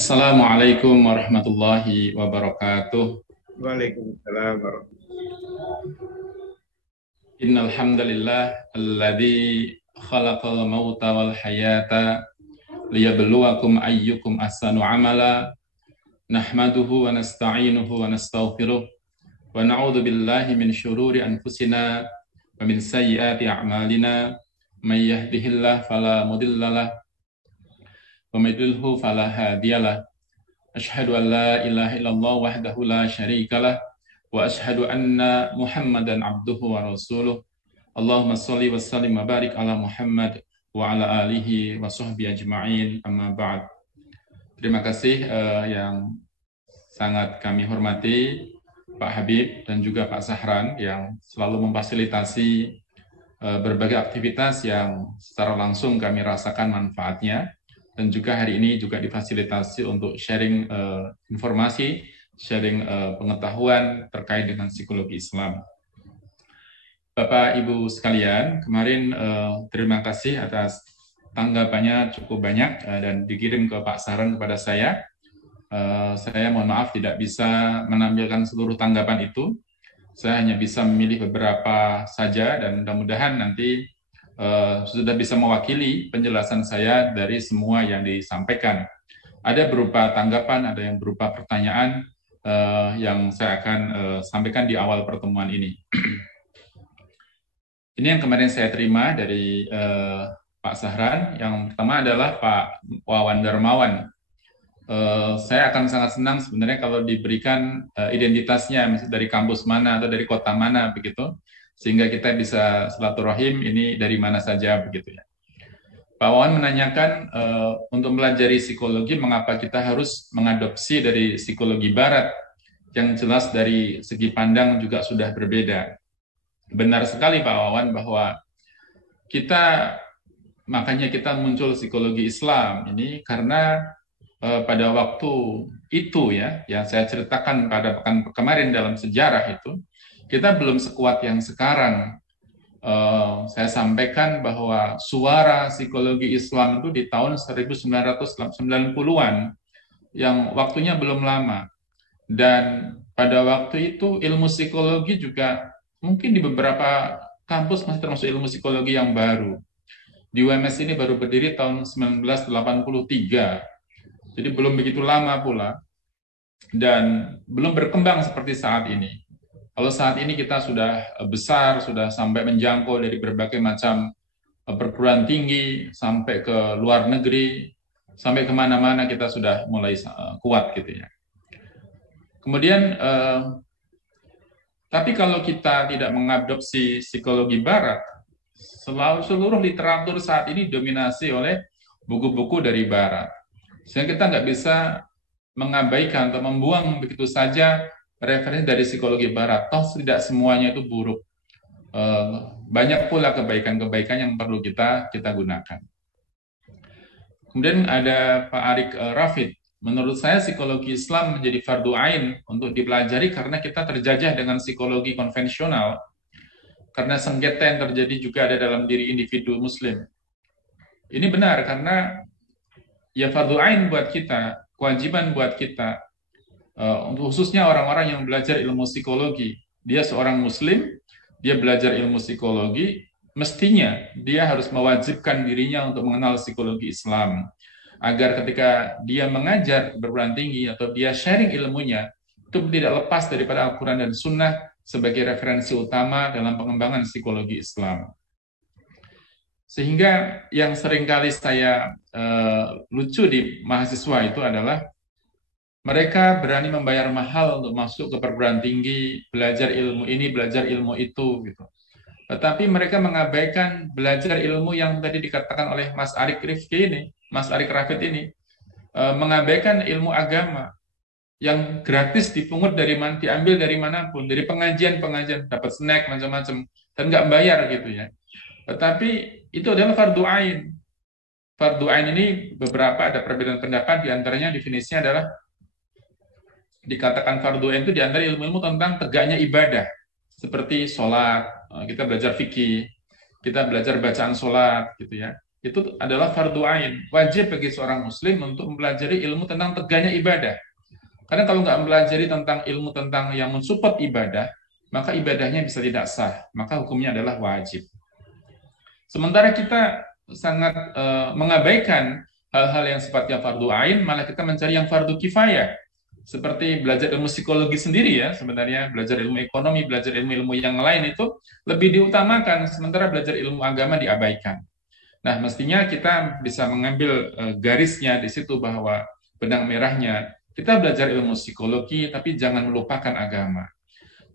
Assalamualaikum warahmatullahi wabarakatuh. Waalaikumsalam warahmatullahi Innal hamdalillah alladzi khalaqal mauta wal hayata liyabluwakum ayyukum ahsanu amala. Nahmaduhu wa nasta'inuhu wa nastaghfiruh wa na'udzu billahi min syururi anfusina wa min sayyiati a'malina. May yahdihillahu fala mudhillalah wa may yudlilhu fala hadiyalah. Asyhadu an la ilaha illallah wahdahu la syarikalah wa asyhadu anna Muhammadan abduhu wa rasuluh. Allahumma shalli wa sallim wa barik ala Muhammad wa ala alihi wa sahbihi ajma'in, amma ba'd. Terima kasih yang sangat kami hormati Pak Habib dan juga Pak Sahran yang selalu memfasilitasi berbagai aktivitas yang secara langsung kami rasakan manfaatnya, dan juga hari ini juga difasilitasi untuk sharing informasi, sharing pengetahuan terkait dengan psikologi Islam. Bapak Ibu sekalian, kemarin terima kasih atas tanggapannya cukup banyak dan dikirim ke Pak Sahran kepada saya. Saya mohon maaf tidak bisa menampilkan seluruh tanggapan itu. Saya hanya bisa memilih beberapa saja dan mudah-mudahan nanti sudah bisa mewakili penjelasan saya dari semua yang disampaikan. Ada berupa tanggapan, ada yang berupa pertanyaan yang saya akan sampaikan di awal pertemuan ini. Ini yang kemarin saya terima dari Pak Sahran. Yang pertama adalah Pak Wawan Darmawan. Saya akan sangat senang sebenarnya kalau diberikan identitasnya, misalnya dari kampus mana atau dari kota mana begitu, sehingga kita bisa silaturahim ini dari mana saja begitu ya. Pak Wawan menanyakan untuk mempelajari psikologi mengapa kita harus mengadopsi dari psikologi Barat, yang jelas dari segi pandang juga sudah berbeda. Benar sekali Pak Wawan bahwa makanya kita muncul psikologi Islam ini karena pada waktu itu ya, yang saya ceritakan pada pekan kemarin dalam sejarah itu, kita belum sekuat yang sekarang. Saya sampaikan bahwa suara psikologi Islam itu di tahun 1990-an, yang waktunya belum lama. Dan pada waktu itu ilmu psikologi juga mungkin di beberapa kampus masih termasuk ilmu psikologi yang baru. Di UMS ini baru berdiri tahun 1983, jadi belum begitu lama pula, dan belum berkembang seperti saat ini. Kalau saat ini kita sudah besar, sudah sampai menjangkau dari berbagai macam perguruan tinggi, sampai ke luar negeri, sampai kemana-mana kita sudah mulai kuat gitu ya. Kemudian, tapi kalau kita tidak mengadopsi psikologi Barat, seluruh literatur saat ini dominasi oleh buku-buku dari Barat. Sehingga kita nggak bisa mengabaikan atau membuang begitu saja referensi dari psikologi Barat. Toh tidak semuanya itu buruk. Banyak pula kebaikan-kebaikan yang perlu kita gunakan. Kemudian ada Pak Arik Rafid. Menurut saya psikologi Islam menjadi fardu ain untuk dipelajari karena kita terjajah dengan psikologi konvensional, karena sengketa yang terjadi juga ada dalam diri individu muslim. Ini benar karena ya fardu ain buat kita, kewajiban buat kita, khususnya orang-orang yang belajar ilmu psikologi. Dia seorang muslim, dia belajar ilmu psikologi, mestinya dia harus mewajibkan dirinya untuk mengenal psikologi Islam, agar ketika dia mengajar perguruan tinggi atau dia sharing ilmunya, itu tidak lepas daripada Al-Quran dan Sunnah sebagai referensi utama dalam pengembangan psikologi Islam. Sehingga yang seringkali saya lucu di mahasiswa itu adalah mereka berani membayar mahal untuk masuk ke perguruan tinggi, belajar ilmu ini, belajar ilmu itu gitu. Tetapi mereka mengabaikan belajar ilmu yang tadi dikatakan oleh Mas Arik Rafid ini, mengabaikan ilmu agama yang gratis dipungut diambil dari manapun, dari pengajian, dapat snack macam-macam dan nggak bayar gitu ya. Tetapi itu adalah fardu ain. Fardu ain ini beberapa ada perbedaan pendapat, diantaranya definisinya adalah dikatakan fardu ain itu diantara ilmu-ilmu tentang tegaknya ibadah, seperti sholat, kita belajar fikih, kita belajar bacaan sholat gitu ya. itu adalah fardu ain. Wajib bagi seorang muslim untuk mempelajari ilmu tentang tegaknya ibadah. Karena kalau nggak mempelajari tentang ilmu tentang yang mensupport ibadah, maka ibadahnya bisa tidak sah. Maka hukumnya adalah wajib. Sementara kita sangat mengabaikan hal-hal yang sifatnya fardu ain, malah kita mencari yang fardu kifayah. Seperti belajar ilmu psikologi sendiri ya, sebenarnya belajar ilmu ekonomi, belajar ilmu-ilmu yang lain itu lebih diutamakan, sementara belajar ilmu agama diabaikan. Nah, mestinya kita bisa mengambil garisnya di situ bahwa benang merahnya, kita belajar ilmu psikologi, tapi jangan melupakan agama.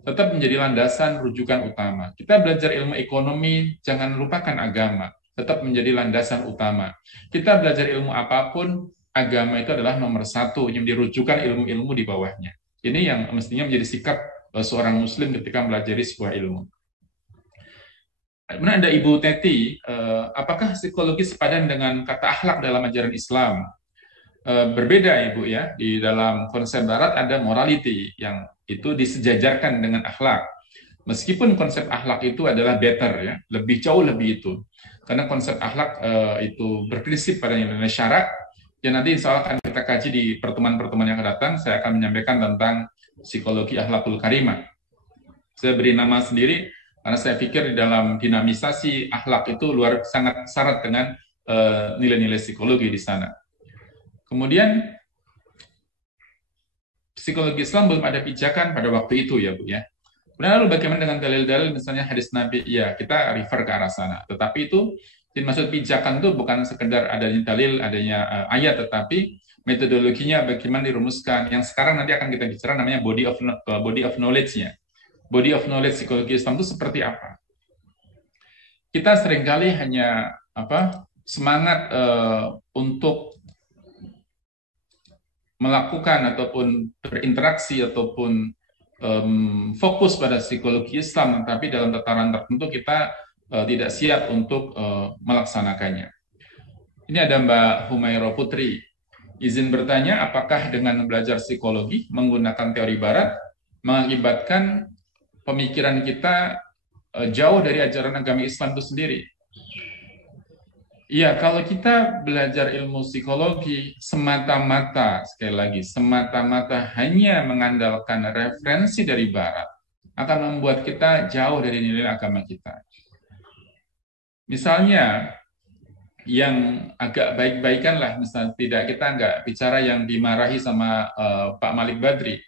Tetap menjadi landasan rujukan utama. Kita belajar ilmu ekonomi, jangan lupakan agama. Tetap menjadi landasan utama. Kita belajar ilmu apapun, agama itu adalah nomor satu, yang dirujukan ilmu-ilmu di bawahnya. Ini yang mestinya menjadi sikap seorang muslim ketika mempelajari sebuah ilmu. Kemudian ada Ibu Teti, apakah psikologi sepadan dengan kata akhlak dalam ajaran Islam? Berbeda Ibu ya, di dalam konsep Barat ada morality yang itu disejajarkan dengan akhlak. Meskipun konsep akhlak itu adalah better ya, lebih jauh lebih itu. Karena konsep akhlak itu berprinsip pada nilai syarak, yang nanti insya Allah akan kita kaji di pertemuan-pertemuan yang akan datang, saya akan menyampaikan tentang psikologi akhlakul karimah. Saya beri nama sendiri, karena saya pikir di dalam dinamisasi akhlak itu sangat syarat dengan nilai-nilai psikologi di sana. Kemudian psikologi Islam belum ada pijakan pada waktu itu ya Bu ya. Lalu bagaimana dengan dalil-dalil misalnya hadis Nabi? Ya kita refer ke arah sana. Tetapi itu dimaksud pijakan itu bukan sekedar adanya dalil, adanya ayat, tetapi metodologinya bagaimana dirumuskan. Yang sekarang nanti akan kita bicara namanya body of knowledge-nya. Body of knowledge psikologi Islam itu seperti apa? Kita seringkali hanya semangat untuk melakukan ataupun berinteraksi ataupun fokus pada psikologi Islam, tapi dalam tataran tertentu kita tidak siap untuk melaksanakannya. Ini ada Mbak Humaira Putri, izin bertanya, apakah dengan belajar psikologi menggunakan teori Barat mengakibatkan pemikiran kita jauh dari ajaran agama Islam itu sendiri? Iya, kalau kita belajar ilmu psikologi semata-mata, sekali lagi, semata-mata hanya mengandalkan referensi dari Barat, akan membuat kita jauh dari nilai agama kita. Misalnya, yang agak baik-baikan lah, misalnya kita nggak bicara yang dimarahi sama Pak Malik Badri.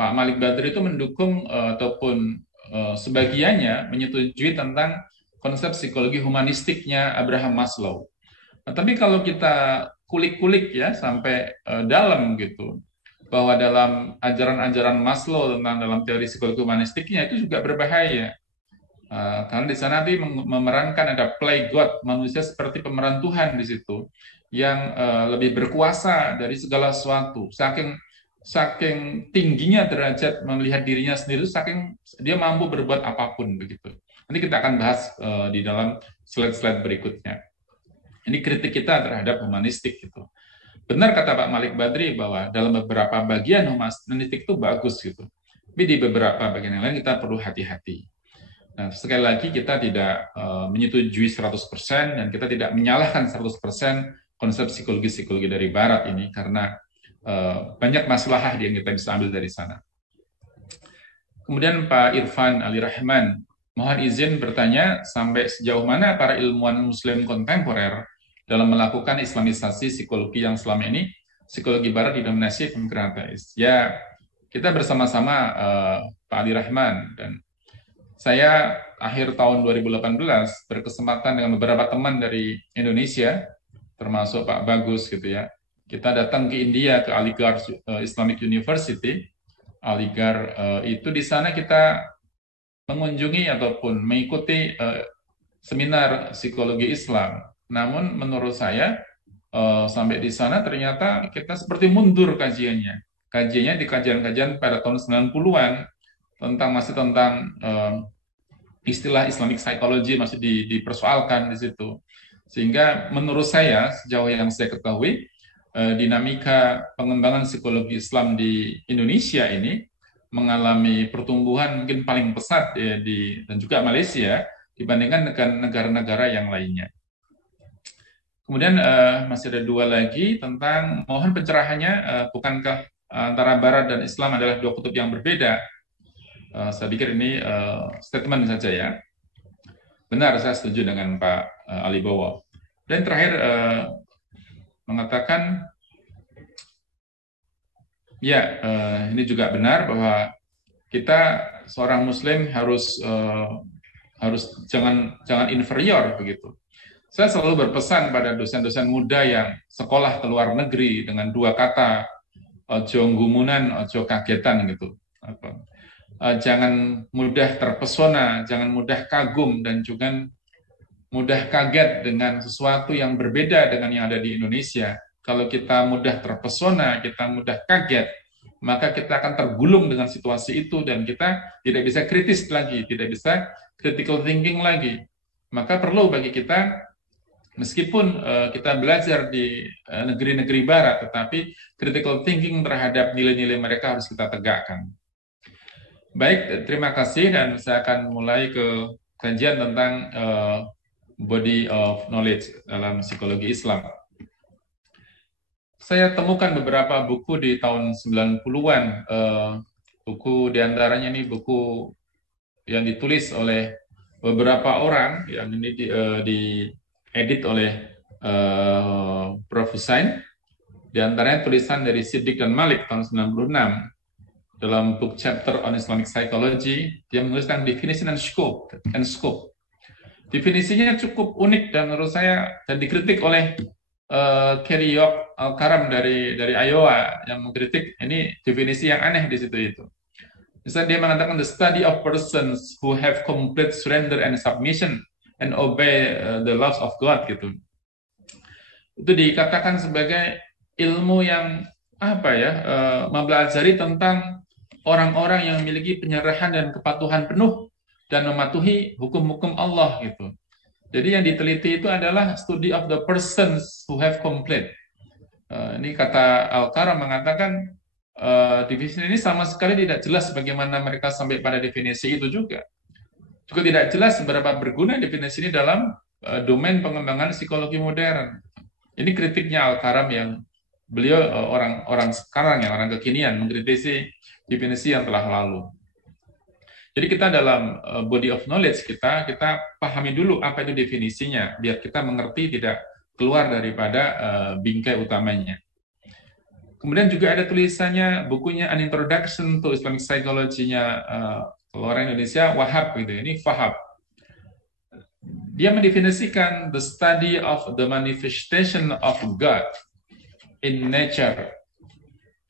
Pak Malik Badri itu mendukung ataupun sebagiannya menyetujui tentang konsep psikologi humanistiknya Abraham Maslow. Nah, tapi kalau kita kulik-kulik ya sampai dalam gitu, bahwa dalam ajaran-ajaran Maslow tentang dalam teori psikologi humanistiknya itu juga berbahaya. Karena di sana nanti memerankan ada play God, manusia seperti pemeran Tuhan di situ, yang lebih berkuasa dari segala sesuatu. Saking tingginya derajat melihat dirinya sendiri, saking dia mampu berbuat apapun begitu. Nanti kita akan bahas di dalam slide-slide berikutnya. Ini kritik kita terhadap humanistik gitu. Benar kata Pak Malik Badri bahwa dalam beberapa bagian humanistik itu bagus gitu. Tapi di beberapa bagian yang lain kita perlu hati-hati. Nah, sekali lagi kita tidak menyetujui 100% dan kita tidak menyalahkan 100% konsep psikologi dari Barat ini karena banyak masalah yang kita bisa ambil dari sana. Kemudian Pak Irfan Ali Rahman, mohon izin bertanya, sampai sejauh mana para ilmuwan Muslim kontemporer dalam melakukan islamisasi psikologi yang selama ini psikologi Barat didominasi pemikiran ateis? Ya, kita bersama-sama Pak Ali Rahman, dan saya akhir tahun 2018 berkesempatan dengan beberapa teman dari Indonesia, termasuk Pak Bagus gitu ya. Kita datang ke India, ke Aligarh Islamic University. Aligarh itu di sana kita mengunjungi ataupun mengikuti seminar psikologi Islam. Namun menurut saya sampai di sana ternyata kita seperti mundur kajiannya. Kajiannya di kajian-kajian pada tahun 90-an masih tentang istilah Islamic psychology masih dipersoalkan di situ. Sehingga menurut saya sejauh yang saya ketahui dinamika pengembangan psikologi Islam di Indonesia ini mengalami pertumbuhan mungkin paling pesat ya, dan juga Malaysia dibandingkan dengan negara-negara yang lainnya. Kemudian masih ada dua lagi tentang mohon pencerahannya, bukankah antara Barat dan Islam adalah dua kutub yang berbeda? Saya pikir ini statement saja ya. Benar, saya setuju dengan Pak Ali Bowo. Dan terakhir mengatakan, ya ini juga benar bahwa kita seorang Muslim harus jangan inferior begitu. Saya selalu berpesan pada dosen-dosen muda yang sekolah ke luar negeri dengan dua kata, ojo gumunan, ojo kagetan gitu. Jangan mudah terpesona, jangan mudah kagum, dan juga mudah kaget dengan sesuatu yang berbeda dengan yang ada di Indonesia. Kalau kita mudah terpesona, kita mudah kaget, maka kita akan tergulung dengan situasi itu dan kita tidak bisa kritis lagi, tidak bisa critical thinking lagi. Maka perlu bagi kita, meskipun kita belajar di negeri-negeri barat, tetapi critical thinking terhadap nilai-nilai mereka harus kita tegakkan. Baik, terima kasih, dan saya akan mulai ke kajian tentang body of knowledge dalam psikologi Islam. Saya temukan beberapa buku di tahun 90-an, buku diantaranya ini buku yang ditulis oleh beberapa orang, yang ini diedit oleh Prof. Hussain, diantaranya tulisan dari Siddiq dan Malik tahun 96, dalam book chapter on Islamic Psychology, dia menuliskan definition and scope. Definisinya cukup unik dan menurut saya, dan dikritik oleh Kerry York Al-Karam dari Iowa, yang mengkritik ini definisi yang aneh di situ itu. Misalnya dia mengatakan the study of persons who have complete surrender and submission and obey the laws of God gitu. Itu dikatakan sebagai ilmu yang mempelajari tentang orang-orang yang memiliki penyerahan dan kepatuhan penuh dan mematuhi hukum-hukum Allah gitu. Jadi yang diteliti itu adalah study of the persons who have complete. Ini kata Al-Karam mengatakan definisi ini sama sekali tidak jelas bagaimana mereka sampai pada definisi itu juga. Juga tidak jelas seberapa berguna definisi ini dalam domain pengembangan psikologi modern. Ini kritiknya Al-Karam, yang beliau orang sekarang, yang orang kekinian, mengkritisi definisi yang telah lalu. Jadi kita dalam body of knowledge kita pahami dulu apa itu definisinya, biar kita mengerti, tidak keluar daripada bingkai utamanya. Kemudian juga ada tulisannya, bukunya An Introduction to Islamic Psychology-nya orang Indonesia, Wahab gitu. Ini Fahab. Dia mendefinisikan the study of the manifestation of God in nature.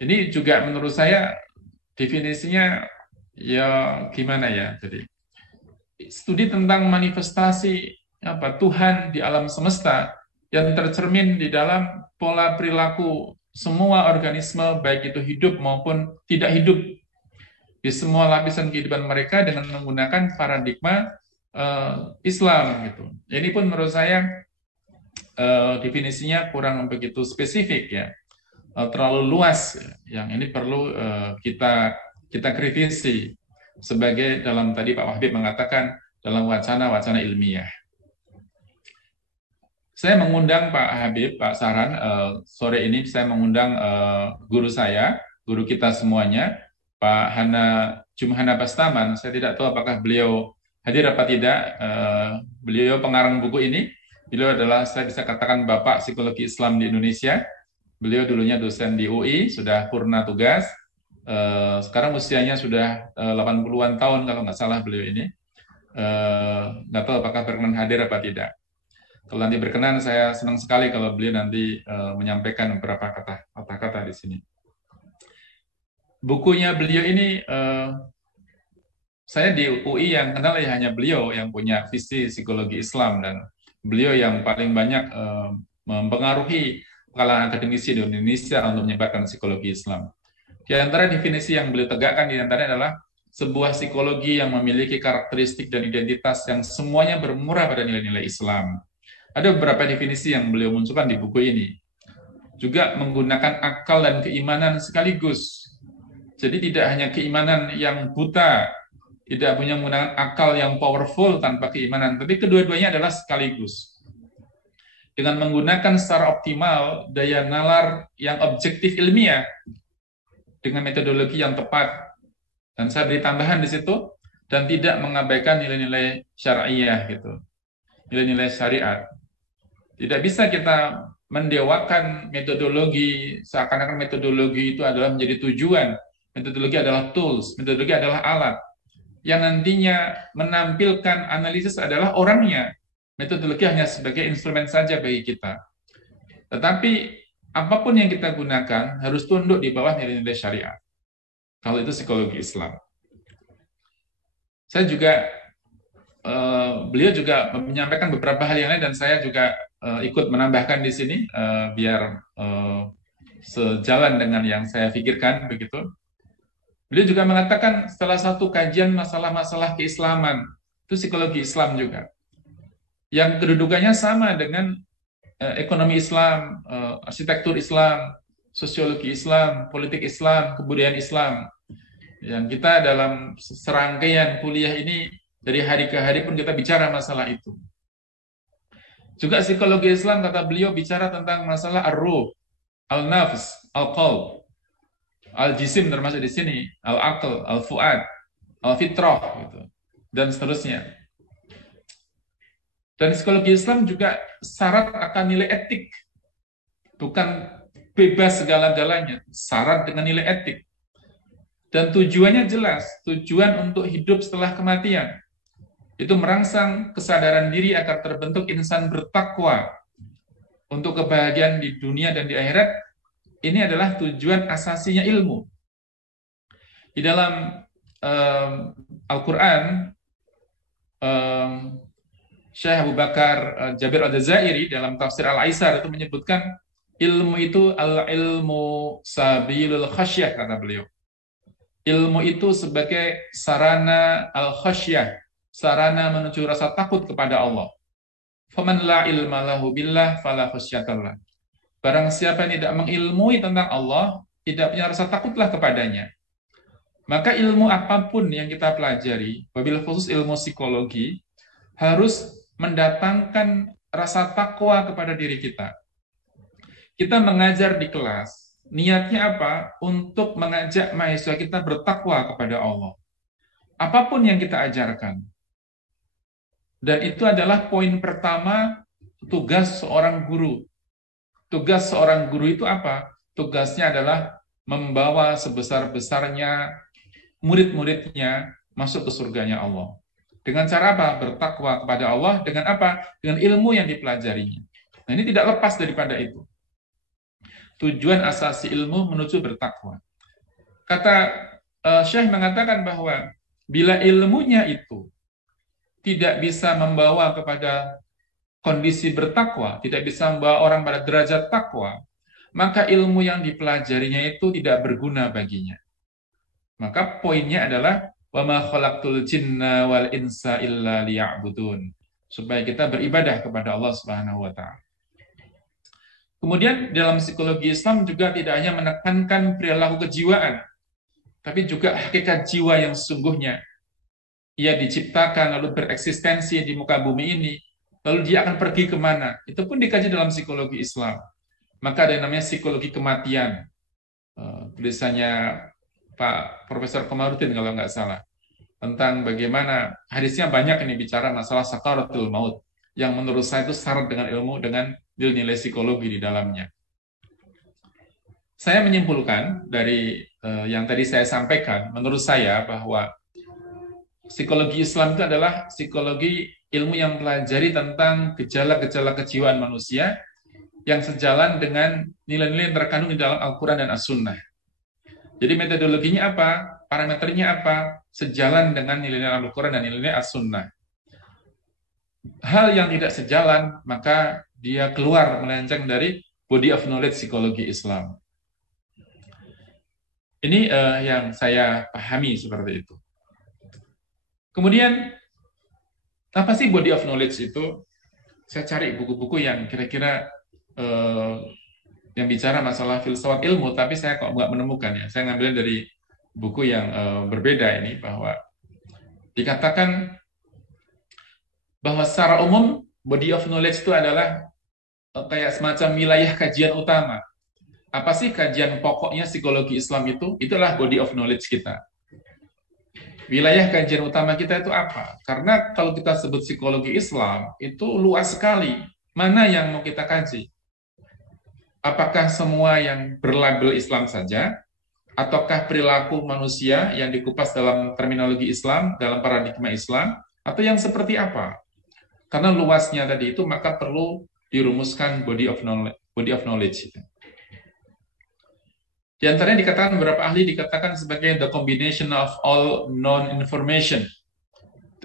Ini juga menurut saya definisinya ya gimana ya, jadi studi tentang manifestasi Tuhan di alam semesta yang tercermin di dalam pola perilaku semua organisme, baik itu hidup maupun tidak hidup, di semua lapisan kehidupan mereka dengan menggunakan paradigma Islam gitu. Ini pun menurut saya definisinya kurang begitu spesifik ya, terlalu luas. Yang ini perlu kita kritisi sebagai, dalam tadi Pak Wahbib mengatakan, dalam wacana-wacana ilmiah. Saya mengundang Pak Habib, Pak Saran, sore ini saya mengundang guru saya, guru kita semuanya, Pak Jumhana Bastaman. Saya tidak tahu apakah beliau hadir apa tidak. Beliau pengarang buku ini. Beliau adalah, saya bisa katakan, Bapak Psikologi Islam di Indonesia. Beliau dulunya dosen di UI, sudah purna tugas. Sekarang usianya sudah 80-an tahun kalau nggak salah beliau ini. Nggak tahu apakah berkenan hadir apa tidak. Kalau nanti berkenan, saya senang sekali kalau beliau nanti menyampaikan beberapa kata-kata di sini. Bukunya beliau ini, saya di UI yang kenal ya hanya beliau yang punya visi psikologi Islam, dan beliau yang paling banyak mempengaruhi kalangan akademisi di Indonesia untuk menyebarkan psikologi Islam. Di antara definisi yang beliau tegakkan di antaranya adalah sebuah psikologi yang memiliki karakteristik dan identitas yang semuanya bermurah pada nilai-nilai Islam. Ada beberapa definisi yang beliau munculkan di buku ini. Juga menggunakan akal dan keimanan sekaligus. Jadi tidak hanya keimanan yang buta, tidak punya menggunakan akal yang powerful tanpa keimanan, tapi kedua-duanya adalah sekaligus. dengan menggunakan secara optimal daya nalar yang objektif ilmiah dengan metodologi yang tepat. Dan saya beri tambahan di situ, dan tidak mengabaikan nilai-nilai syariah gitu, nilai-nilai syariat. Tidak bisa kita mendewakan metodologi seakan-akan metodologi itu adalah menjadi tujuan. Metodologi adalah tools, metodologi adalah alat. Yang nantinya menampilkan analisis adalah orangnya. Metodologi hanya sebagai instrumen saja bagi kita. Tetapi apapun yang kita gunakan harus tunduk di bawah nilai-nilai syariat. Kalau itu psikologi Islam. Saya juga, beliau juga menyampaikan beberapa hal yang lain dan saya juga ikut menambahkan di sini biar sejalan dengan yang saya pikirkan begitu. Beliau juga mengatakan salah satu kajian masalah-masalah keislaman itu psikologi Islam juga, yang kedudukannya sama dengan ekonomi Islam, arsitektur Islam, sosiologi Islam, politik Islam, kebudayaan Islam. Yang kita dalam serangkaian kuliah ini dari hari ke hari pun kita bicara masalah itu. Juga psikologi Islam, kata beliau, bicara tentang masalah ar-ruh, al-nafs, al-qalb, al-jisim termasuk di sini, al-aql, al-fuad, al-fitrah, gitu, dan seterusnya. Dan psikologi Islam juga syarat akan nilai etik, bukan bebas segala-galanya, syarat dengan nilai etik. Dan tujuannya jelas, tujuan untuk hidup setelah kematian. Itu merangsang kesadaran diri agar terbentuk insan bertakwa untuk kebahagiaan di dunia dan di akhirat. Ini adalah tujuan asasinya ilmu. Di dalam Al-Quran, Syekh Abu Bakar Jabir Al-Jazairi dalam tafsir Al-Aisar itu menyebutkan ilmu itu al-ilmu sabilul khasyah, kata beliau. Ilmu itu sebagai sarana al-khasyah, sarana menuju rasa takut kepada Allah. Faman la ilma lahu billah fala khasyatallah. Barang siapa yang tidak mengilmui tentang Allah, tidak punya rasa takutlah kepadanya. Maka ilmu apapun yang kita pelajari, wabil khusus ilmu psikologi, harus mendatangkan rasa takwa kepada diri kita. Kita mengajar di kelas, niatnya apa? Untuk mengajak mahasiswa kita bertakwa kepada Allah. Apapun yang kita ajarkan. Dan itu adalah poin pertama tugas seorang guru. Tugas seorang guru itu apa? Tugasnya adalah membawa sebesar-besarnya murid-muridnya masuk ke surganya Allah. Dengan cara apa? Bertakwa kepada Allah. Dengan apa? Dengan ilmu yang dipelajarinya. Nah, ini tidak lepas daripada itu. Tujuan asasi ilmu menuju bertakwa. Kata Syekh mengatakan bahwa bila ilmunya itu tidak bisa membawa kepada kondisi bertakwa, tidak bisa membawa orang pada derajat takwa, maka ilmu yang dipelajarinya itu tidak berguna baginya. Maka poinnya adalah wa ma khalaqtul jinna wal insa illa liya'budun, supaya kita beribadah kepada Allah Subhanahu wa taala. Kemudian dalam psikologi Islam juga tidak hanya menekankan perilaku kejiwaan, tapi juga hakikat jiwa yang sesungguhnya. Ia diciptakan lalu bereksistensi di muka bumi ini, lalu dia akan pergi kemana? Itu pun dikaji dalam psikologi Islam. Maka ada yang namanya psikologi kematian. Tulisannya Pak Profesor Komarudin kalau nggak salah. Tentang bagaimana hadisnya banyak ini bicara masalah sakaratul maut. Yang menurut saya itu syarat dengan ilmu, dengan nilai psikologi di dalamnya. Saya menyimpulkan dari yang tadi saya sampaikan, menurut saya bahwa psikologi Islam itu adalah psikologi ilmu yang mempelajari tentang gejala-gejala kejiwaan manusia yang sejalan dengan nilai-nilai yang terkandung di dalam Al-Quran dan As-Sunnah. Jadi metodologinya apa? Parameternya apa? Sejalan dengan nilai-nilai Al-Quran dan nilai-nilai As-Sunnah. Hal yang tidak sejalan, maka dia keluar melenceng dari body of knowledge psikologi Islam. Ini yang saya pahami seperti itu. Kemudian, apa sih body of knowledge itu? Saya cari buku-buku yang kira-kira yang bicara masalah filsafat ilmu, tapi saya kok nggak menemukan ya. Saya ngambil dari buku yang berbeda ini, bahwa dikatakan bahwa secara umum body of knowledge itu adalah kayak semacam wilayah kajian utama. Apa sih kajian pokoknya psikologi Islam itu? Itulah body of knowledge kita. Wilayah kajian utama kita itu apa? Karena kalau kita sebut psikologi Islam, itu luas sekali. Mana yang mau kita kaji? Apakah semua yang berlabel Islam saja? Ataukah perilaku manusia yang dikupas dalam terminologi Islam, dalam paradigma Islam? Atau yang seperti apa? Karena luasnya tadi itu, maka perlu dirumuskan body of knowledge. Di antaranya dikatakan beberapa ahli dikatakan sebagai the combination of all known information.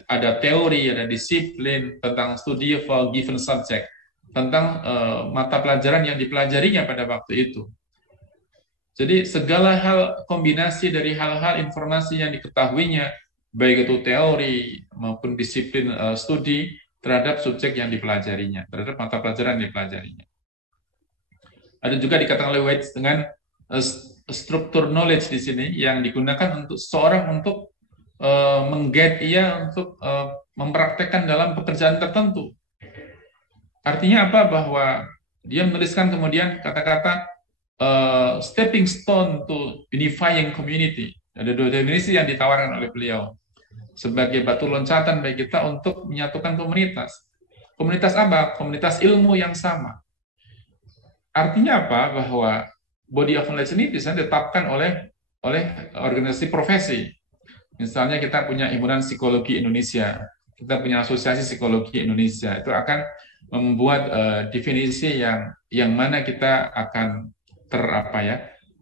Ada teori, ada disiplin tentang studi for given subject, tentang mata pelajaran yang dipelajarinya pada waktu itu. Jadi segala hal, kombinasi dari hal-hal informasi yang diketahuinya, baik itu teori maupun disiplin studi terhadap subjek yang dipelajarinya, terhadap mata pelajaran yang dipelajarinya. Ada juga dikatakan oleh Weitz dengan struktur knowledge di sini yang digunakan untuk seorang untuk mengguide ia untuk mempraktekkan dalam pekerjaan tertentu. Artinya apa? Bahwa dia menuliskan kemudian kata-kata stepping stone to unifying community. Ada dua definisi yang ditawarkan oleh beliau sebagai batu loncatan bagi kita untuk menyatukan komunitas. Komunitas apa? Komunitas ilmu yang sama. Artinya apa? Bahwa body of knowledge ini bisa ditetapkan oleh organisasi profesi. Misalnya kita punya Himpunan Psikologi Indonesia, kita punya Asosiasi Psikologi Indonesia, itu akan membuat definisi yang mana kita akan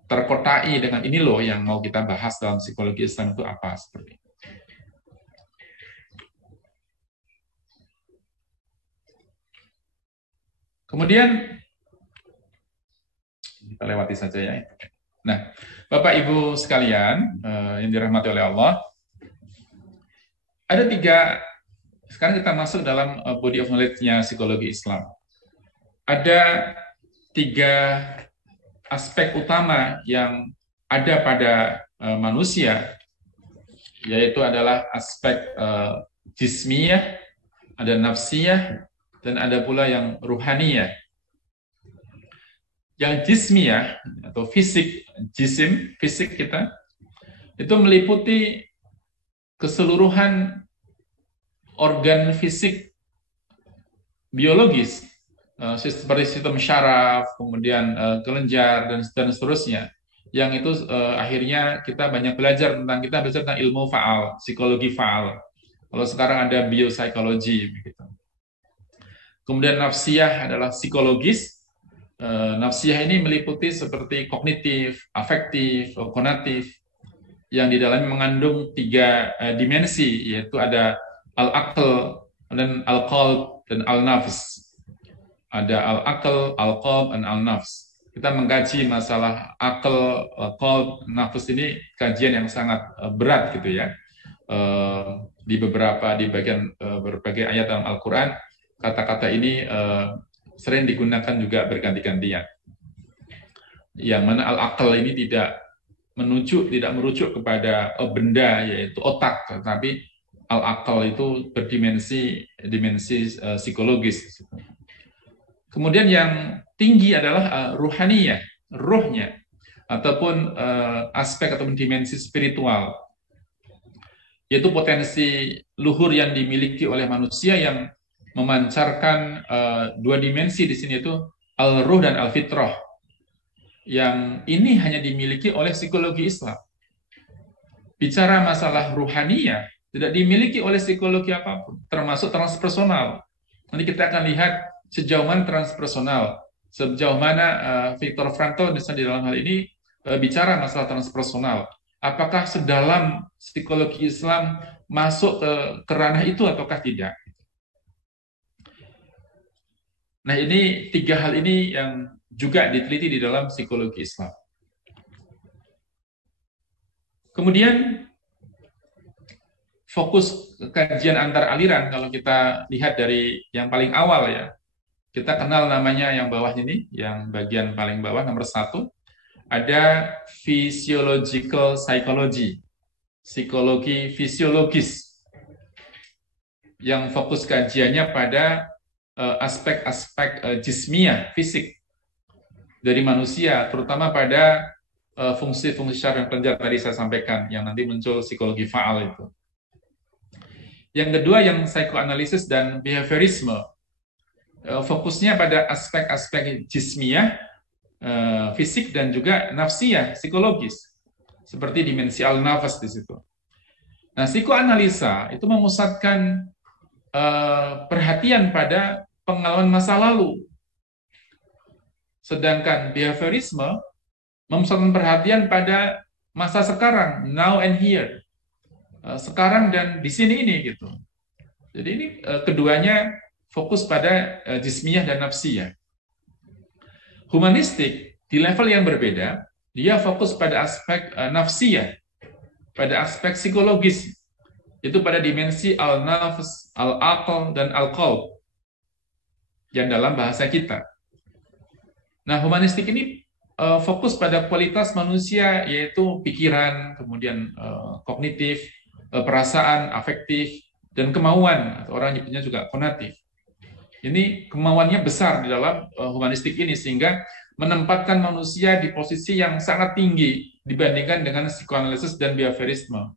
terkotai dengan ini loh yang mau kita bahas dalam psikologi Islam itu apa seperti itu. Kemudian kita lewati saja ya. Nah, Bapak Ibu sekalian yang dirahmati oleh Allah, ada tiga. Sekarang kita masuk dalam body of knowledge-nya psikologi Islam. Ada tiga aspek utama yang ada pada manusia, yaitu adalah aspek jismiyah, ada nafsiyah, dan ada pula yang ruhaniyah. Yang jismiyah atau fisik, fisik kita, itu meliputi keseluruhan organ fisik biologis, seperti sistem syaraf, kemudian kelenjar, dan seterusnya. Yang itu akhirnya kita banyak belajar tentang ilmu faal, psikologi faal. Kalau sekarang ada biopsikologi, begitu. Kemudian nafsiyah adalah psikologis. Nafsiyah ini meliputi seperti kognitif, afektif, konatif, yang di dalamnya mengandung tiga dimensi, yaitu ada al-aql, dan al-qalb, dan al-nafs. Ada al-aql, al-qalb, dan al-nafs. Kita mengkaji masalah akal, qalb, nafs ini kajian yang sangat berat gitu ya. Di bagian berbagai ayat dalam Al-Quran, kata-kata ini sering digunakan juga berganti-gantian. Yang mana al-aql ini tidak merujuk kepada benda, yaitu otak, tetapi al-aql itu berdimensi psikologis. Kemudian yang tinggi adalah ruhaniyah, ruhnya, ataupun aspek atau dimensi spiritual, yaitu potensi luhur yang dimiliki oleh manusia yang memancarkan dua dimensi di sini, itu al-ruh dan al-fitrah. Yang ini hanya dimiliki oleh psikologi Islam. Bicara masalah ruhaniyah, tidak dimiliki oleh psikologi apapun, termasuk transpersonal. Nanti kita akan lihat sejauh mana transpersonal, sejauh mana Viktor Frankl misalnya di dalam hal ini bicara masalah transpersonal. Apakah sedalam psikologi Islam masuk ke ranah itu ataukah tidak? Nah, ini tiga hal ini yang juga diteliti di dalam psikologi Islam. Kemudian fokus kajian antar aliran, kalau kita lihat dari yang paling awal ya, kita kenal namanya yang bawah ini, yang bagian paling bawah nomor 1, ada physiological psychology, psikologi fisiologis, yang fokus kajiannya pada aspek-aspek jismiyah, fisik dari manusia, terutama pada fungsi-fungsi syaraf yang kerja tadi saya sampaikan, yang nanti muncul psikologi faal itu. Yang kedua yang psikoanalisis dan behaviorisme, fokusnya pada aspek-aspek jismiyah, fisik dan juga nafsiyah, psikologis, seperti dimensi al-nafas di situ. Nah, psikoanalisa itu memusatkan perhatian pada pengalaman masa lalu, sedangkan behaviorisme memusatkan perhatian pada masa sekarang, now and here, sekarang dan di sini ini gitu. Jadi ini keduanya fokus pada jismiyah dan nafsiyah. Humanistik di level yang berbeda, dia fokus pada aspek nafsiyah, pada aspek psikologis, itu pada dimensi al-nafs, al-aql, dan al-qalb, yang dalam bahasa kita. Nah, humanistik ini fokus pada kualitas manusia, yaitu pikiran, kemudian kognitif, perasaan, afektif, dan kemauan. Orang nyebutnya juga konatif. Ini kemauannya besar di dalam humanistik ini, sehingga menempatkan manusia di posisi yang sangat tinggi dibandingkan dengan psikoanalisis dan behaviorisme,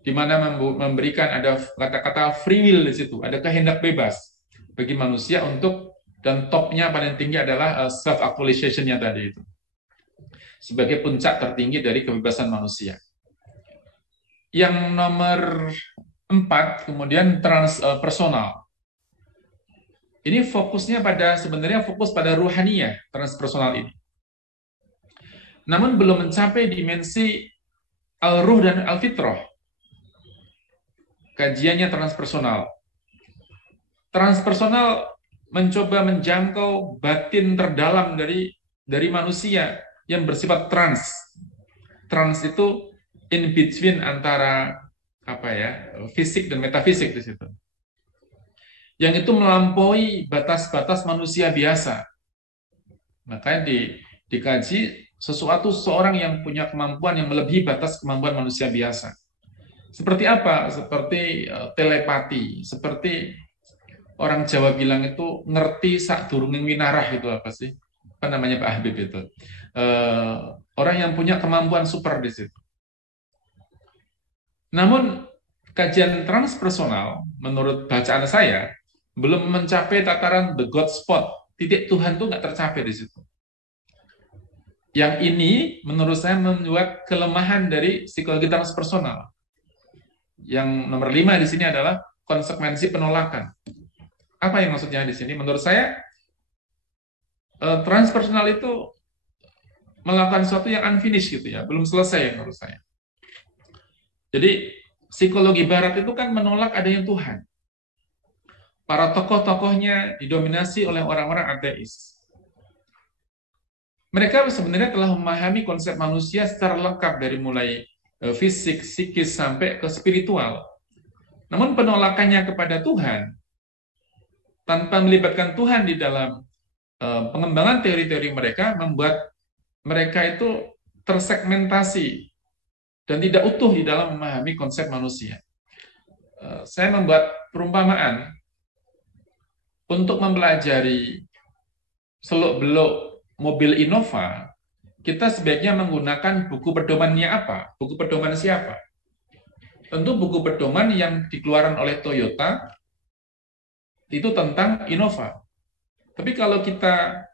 di mana memberikan ada kata-kata free will di situ, ada kehendak bebas bagi manusia untuk, dan topnya paling tinggi adalah self-actualization-nya tadi itu, sebagai puncak tertinggi dari kebebasan manusia. Yang nomor 4, kemudian transpersonal. Ini fokusnya sebenarnya fokus pada ruhaniyah, transpersonal ini. Namun belum mencapai dimensi al-ruh dan al-fitrah. Kajiannya transpersonal. Transpersonal mencoba menjangkau batin terdalam dari manusia yang bersifat trans. Trans itu in between antara fisik dan metafisik di situ. Yang itu melampaui batas-batas manusia biasa. Makanya dikaji seseorang yang punya kemampuan yang melebihi batas kemampuan manusia biasa. Seperti apa? Seperti telepati, seperti orang Jawa bilang itu ngerti sak durunging winarah, itu apa sih? Apa namanya Pak Habib itu? Orang yang punya kemampuan super di situ. Namun kajian transpersonal menurut bacaan saya belum mencapai tataran the God spot, titik Tuhan itu nggak tercapai di situ. Yang ini menurut saya membuat kelemahan dari psikologi transpersonal. Yang nomor 5 di sini adalah konsekuensi penolakan. Apa yang maksudnya di sini? Menurut saya transpersonal itu melakukan sesuatu yang unfinished gitu ya, belum selesai menurut saya. Jadi psikologi Barat itu kan menolak adanya Tuhan. Para tokoh-tokohnya didominasi oleh orang-orang ateis. Mereka sebenarnya telah memahami konsep manusia secara lengkap dari mulai fisik, psikis, sampai ke spiritual. Namun penolakannya kepada Tuhan, tanpa melibatkan Tuhan di dalam pengembangan teori-teori mereka, membuat mereka itu tersegmentasi dan tidak utuh di dalam memahami konsep manusia. Saya membuat perumpamaan untuk mempelajari seluk-beluk mobil Innova, kita sebaiknya menggunakan buku pedomannya apa? Buku pedoman siapa? Tentu buku pedoman yang dikeluarkan oleh Toyota itu tentang Innova. Tapi kalau kita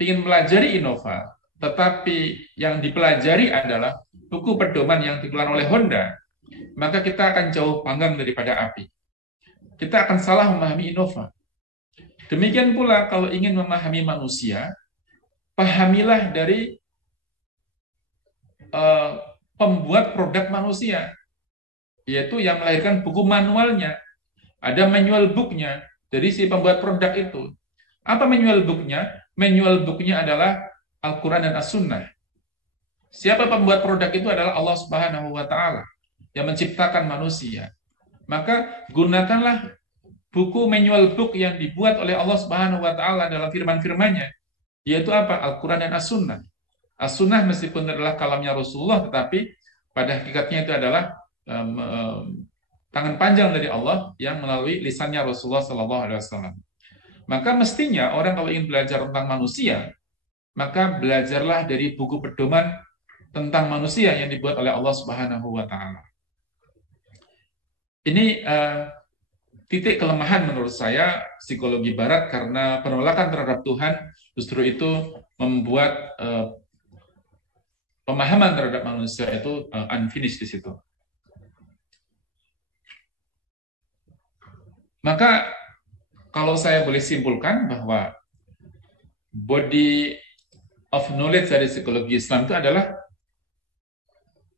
ingin pelajari Innova, tetapi yang dipelajari adalah buku pedoman yang dikeluarkan oleh Honda, maka kita akan jauh panggang daripada api. Kita akan salah memahami Innova. Demikian pula kalau ingin memahami manusia, pahamilah dari pembuat produk manusia, yaitu yang melahirkan buku manualnya. Ada manual booknya dari si pembuat produk itu. Apa manual booknya? Manual booknya adalah Al-Quran dan As-Sunnah. Siapa pembuat produk itu adalah Allah Subhanahu wa Ta'ala yang menciptakan manusia. Maka gunakanlah buku manual book yang dibuat oleh Allah Subhanahu wa Ta'ala dalam firman-firmannya, yaitu apa? Al-Quran dan As-Sunnah. As-Sunnah meskipun adalah kalamnya Rasulullah, tetapi pada hakikatnya itu adalah tangan panjang dari Allah yang melalui lisannya Rasulullah SAW. Maka mestinya orang kalau ingin belajar tentang manusia, maka belajarlah dari buku pedoman tentang manusia yang dibuat oleh Allah Subhanahu wa taala. Ini titik kelemahan menurut saya psikologi barat, karena penolakan terhadap Tuhan justru itu membuat pemahaman terhadap manusia itu unfinished di situ. Maka kalau saya boleh simpulkan bahwa body of knowledge dari psikologi Islam itu adalah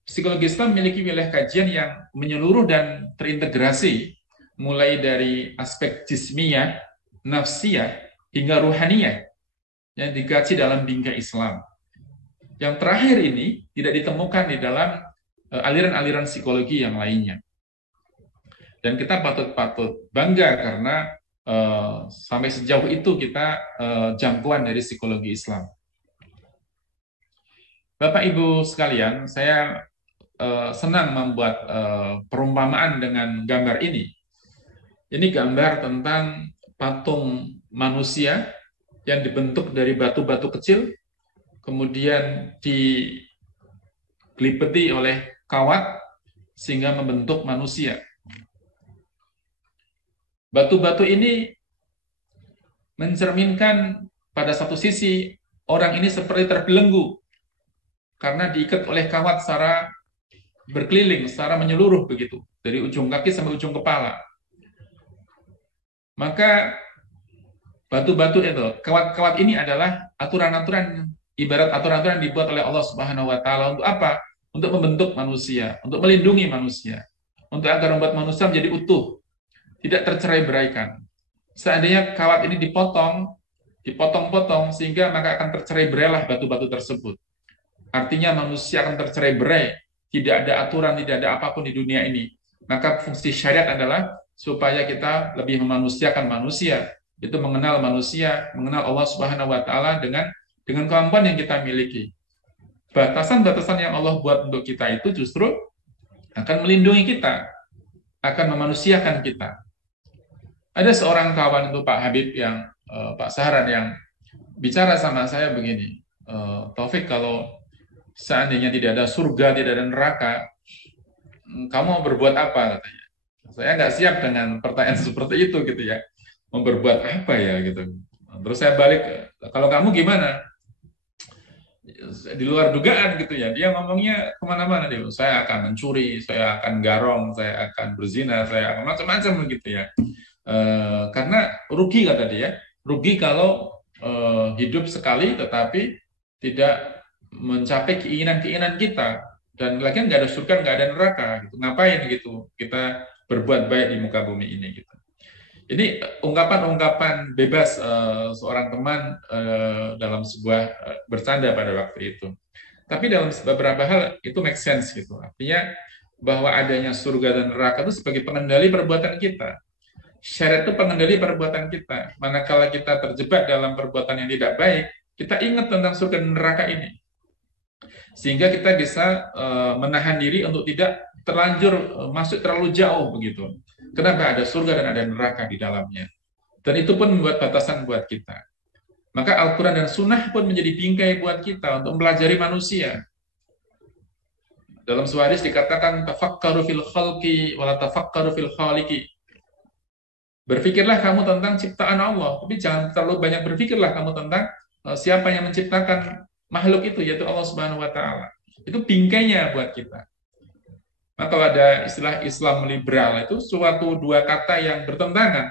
psikologi Islam memiliki wilayah kajian yang menyeluruh dan terintegrasi, mulai dari aspek jismiyah, nafsiyah, hingga ruhaniyah yang dikaji dalam bingkai Islam. Yang terakhir ini tidak ditemukan di dalam aliran-aliran psikologi yang lainnya. Dan kita patut bangga karena sampai sejauh itu kita jangkauan dari psikologi Islam. Bapak Ibu sekalian, saya senang membuat perumpamaan dengan gambar ini. Ini gambar tentang patung manusia yang dibentuk dari batu-batu kecil, kemudian dilipeti oleh kawat sehingga membentuk manusia. Batu-batu ini mencerminkan pada satu sisi orang ini seperti terbelenggu karena diikat oleh kawat secara berkeliling, secara menyeluruh begitu, dari ujung kaki sampai ujung kepala. Maka batu-batu itu, kawat-kawat ini adalah aturan-aturan, ibarat aturan-aturan yang dibuat oleh Allah Subhanahu wa taala untuk apa? Untuk membentuk manusia, untuk melindungi manusia, untuk agar membuat manusia menjadi utuh, tidak tercerai-beraikan. Seandainya kawat ini dipotong-potong sehingga maka akan tercerai-berailah batu-batu tersebut. Artinya manusia akan tercerai-berai, tidak ada aturan, tidak ada apapun di dunia ini. Maka fungsi syariat adalah supaya kita lebih memanusiakan manusia, itu mengenal manusia, mengenal Allah Subhanahu wa taala dengan kemampuan yang kita miliki. Batasan-batasan yang Allah buat untuk kita itu justru akan melindungi kita, akan memanusiakan kita. Ada seorang kawan itu Pak Habib yang Pak Sahran yang bicara sama saya begini, Taufik, kalau seandainya tidak ada surga, tidak ada neraka, kamu mau berbuat apa, katanya. Saya nggak siap dengan pertanyaan seperti itu gitu ya. Mau berbuat apa ya gitu. Terus saya balik, kalau kamu gimana? Di luar dugaan gitu ya. Dia ngomongnya kemana-mana dia. Saya akan mencuri, saya akan garong, saya akan berzina, saya akan macam-macam begitu ya. Karena rugi kata dia. Rugi kalau hidup sekali tetapi tidak mencapai keinginan-keinginan kita. Dan lagi nggak ada surga, nggak ada neraka. Gitu. Ngapain gitu kita berbuat baik di muka bumi ini gitu. Ini ungkapan-ungkapan bebas seorang teman dalam sebuah bercanda pada waktu itu. Tapi dalam beberapa hal itu make sense gitu. Artinya bahwa adanya surga dan neraka itu sebagai pengendali perbuatan kita. Syariat itu pengendali perbuatan kita. Manakala kita terjebak dalam perbuatan yang tidak baik, kita ingat tentang surga dan neraka ini. Sehingga kita bisa menahan diri untuk tidak terlanjur masuk terlalu jauh begitu. Kenapa ada surga dan ada neraka di dalamnya? Dan itu pun membuat batasan buat kita. Maka Al-Quran dan Sunnah pun menjadi bingkai buat kita untuk mempelajari manusia. Dalam sebuah hadis dikatakan tafakkaru fil khalqi wala tafakkaru fil khaliqi. Berpikirlah kamu tentang ciptaan Allah, tapi jangan terlalu banyak berpikirlah kamu tentang siapa yang menciptakan makhluk itu, yaitu Allah Subhanahu wa taala. Itu bingkainya buat kita. Nah, kalau ada istilah Islam liberal itu suatu dua kata yang bertentangan.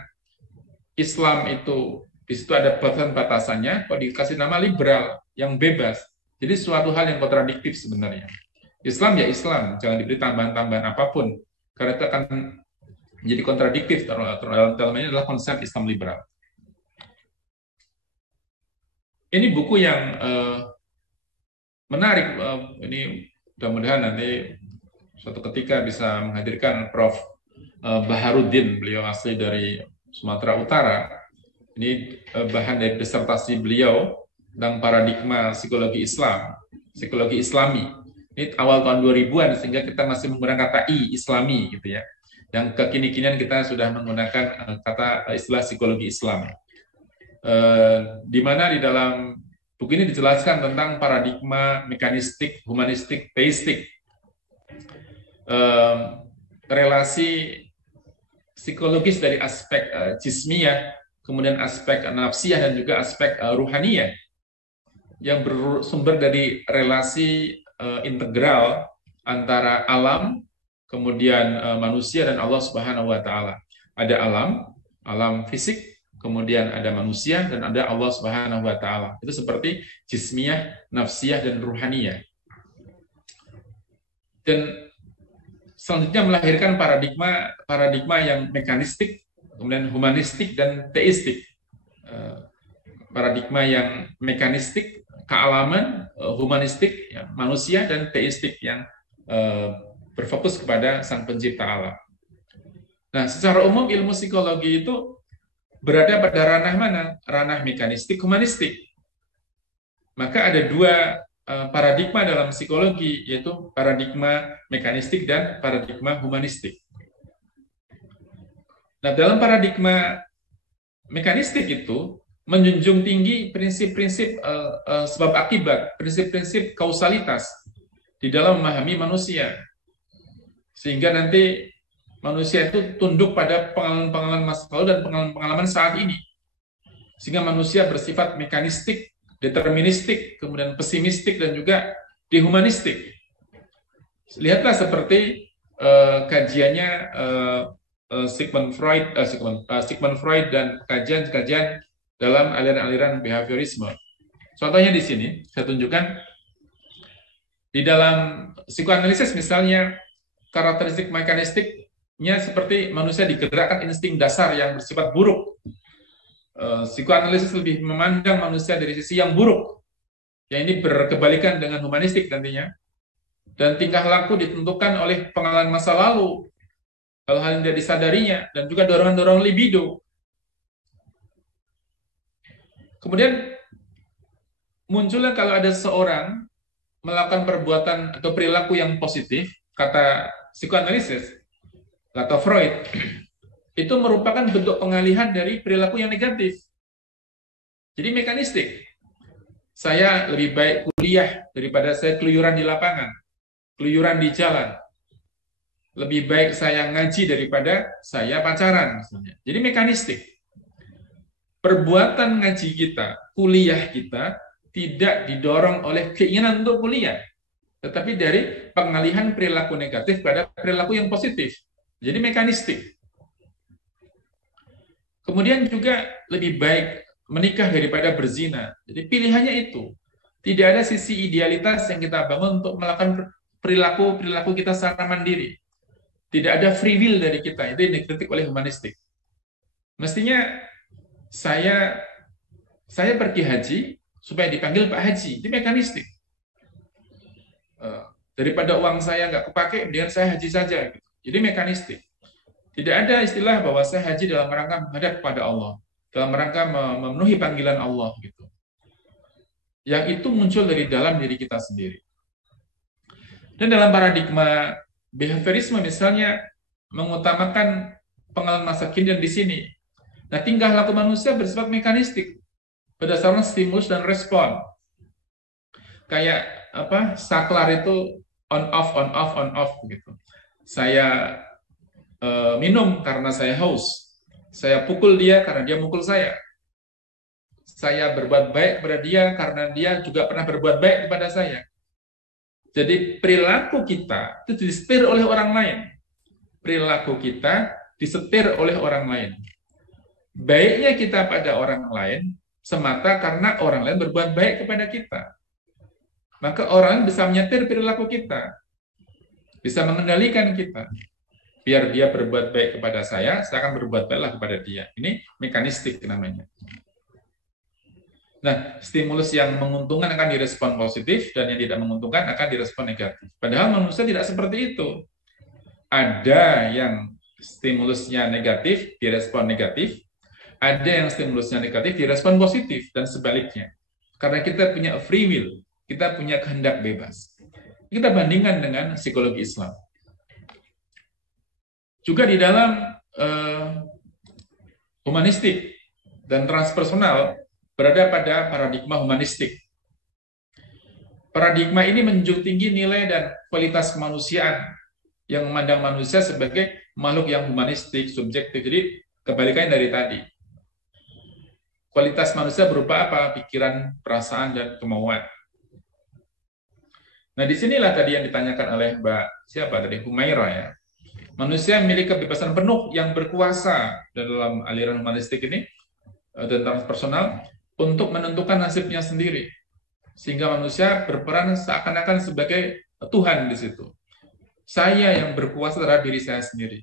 Islam itu di situ ada batasan-batasannya, kok dikasih nama liberal yang bebas. Jadi suatu hal yang kontradiktif sebenarnya. Islam ya Islam, jangan diberi tambahan-tambahan apapun, karena itu akan menjadi kontradiktif. Dalam ini adalah konsep Islam liberal. Ini buku yang menarik. Ini mudah-mudahan nanti suatu ketika bisa menghadirkan Prof. Baharuddin, beliau asli dari Sumatera Utara. Ini bahan dari disertasi beliau tentang paradigma psikologi Islam, psikologi Islami. Ini awal tahun 2000-an, sehingga kita masih menggunakan kata Islami gitu ya. Yang kekini-kinian kita sudah menggunakan istilah psikologi Islam. Di mana di dalam buku ini dijelaskan tentang paradigma mekanistik, humanistik, teistik, relasi psikologis dari aspek jismiyah, kemudian aspek nafsiyah dan juga aspek ruhaniyah yang bersumber dari relasi integral antara alam, kemudian manusia dan Allah Subhanahu wa taala. Ada alam fisik, kemudian ada manusia dan ada Allah Subhanahu wa taala. Itu seperti jismiyah, nafsiyah dan ruhaniyah. Dan selanjutnya melahirkan paradigma yang mekanistik, kemudian humanistik dan teistik. Paradigma yang mekanistik, kealaman, humanistik, ya, manusia, dan teistik yang berfokus kepada Sang Pencipta alam. Nah, secara umum ilmu psikologi itu berada pada ranah mana? Ranah mekanistik, humanistik. Maka ada dua paradigma dalam psikologi, yaitu paradigma mekanistik dan paradigma humanistik. Nah, dalam paradigma mekanistik itu menjunjung tinggi prinsip-prinsip sebab akibat, prinsip-prinsip kausalitas di dalam memahami manusia. Sehingga nanti manusia itu tunduk pada pengalaman-pengalaman masa lalu dan pengalaman-pengalaman saat ini. Sehingga manusia bersifat mekanistik, deterministik, kemudian pesimistik, dan juga dehumanistik. Lihatlah seperti kajiannya Sigmund Freud dan kajian-kajian dalam aliran-aliran behaviorisme. Contohnya di sini, saya tunjukkan di dalam psikoanalisis misalnya, karakteristik mekanistiknya seperti manusia digerakkan insting dasar yang bersifat buruk. Psikoanalisis lebih memandang manusia dari sisi yang buruk, yang ini berkebalikan dengan humanistik nantinya. Dan tingkah laku ditentukan oleh pengalaman masa lalu, hal-hal yang tidak disadarinya, dan juga dorongan-dorongan libido. Kemudian munculnya kalau ada seorang melakukan perbuatan atau perilaku yang positif, kata psikoanalisis, kata Freud, itu merupakan bentuk pengalihan dari perilaku yang negatif. Jadi mekanistik. Saya lebih baik kuliah daripada saya keluyuran di lapangan, keluyuran di jalan. Lebih baik saya ngaji daripada saya pacaran, misalnya. Jadi mekanistik. Perbuatan ngaji kita, kuliah kita, tidak didorong oleh keinginan untuk kuliah, tetapi dari pengalihan perilaku negatif pada perilaku yang positif. Jadi mekanistik. Kemudian juga lebih baik menikah daripada berzina. Jadi pilihannya itu. Tidak ada sisi idealitas yang kita bangun untuk melakukan perilaku kita secara mandiri. Tidak ada free will dari kita. Itu yang dikritik oleh humanistik. Mestinya saya pergi haji supaya dipanggil Pak Haji. Itu mekanistik. Daripada uang saya nggak kepake, kemudian saya haji saja. Gitu. Jadi mekanistik. Tidak ada istilah bahwa saya haji dalam rangka menghadap kepada Allah, dalam rangka memenuhi panggilan Allah. Gitu. Yang itu muncul dari dalam diri kita sendiri. Dan dalam paradigma behaviorisme misalnya, mengutamakan pengalaman masa kini dan di sini. Nah, tingkah laku manusia bersifat mekanistik, berdasarkan stimulus dan respon. Kayak saklar itu on off begitu. Saya minum karena saya haus. Saya pukul dia karena dia mukul saya. Saya berbuat baik kepada dia karena dia juga pernah berbuat baik kepada saya. Jadi perilaku kita itu disetir oleh orang lain. Perilaku kita disetir oleh orang lain. Baiknya kita pada orang lain semata karena orang lain berbuat baik kepada kita. Maka orang bisa menyetir perilaku kita. Bisa mengendalikan kita. Biar dia berbuat baik kepada saya akan berbuat baiklah kepada dia. Ini mekanistik namanya. Nah, stimulus yang menguntungkan akan direspon positif, dan yang tidak menguntungkan akan direspon negatif. Padahal manusia tidak seperti itu. Ada yang stimulusnya negatif, direspon negatif. Ada yang stimulusnya negatif, direspon positif, dan sebaliknya. Karena kita punya free will, kita punya kehendak bebas. Kita bandingkan dengan psikologi Islam. Juga di dalam humanistik dan transpersonal berada pada paradigma humanistik. Paradigma ini menjunjung tinggi nilai dan kualitas kemanusiaan yang memandang manusia sebagai makhluk yang humanistik, subjektif. Jadi kebalikannya dari tadi. Kualitas manusia berupa apa? Pikiran, perasaan, dan kemauan. Nah, disinilah tadi yang ditanyakan oleh Mbak siapa tadi? Humaira ya. Manusia memiliki kebebasan penuh yang berkuasa dalam aliran humanistik ini dan transpersonal untuk menentukan nasibnya sendiri. Sehingga manusia berperan seakan-akan sebagai Tuhan di situ. Saya yang berkuasa terhadap diri saya sendiri.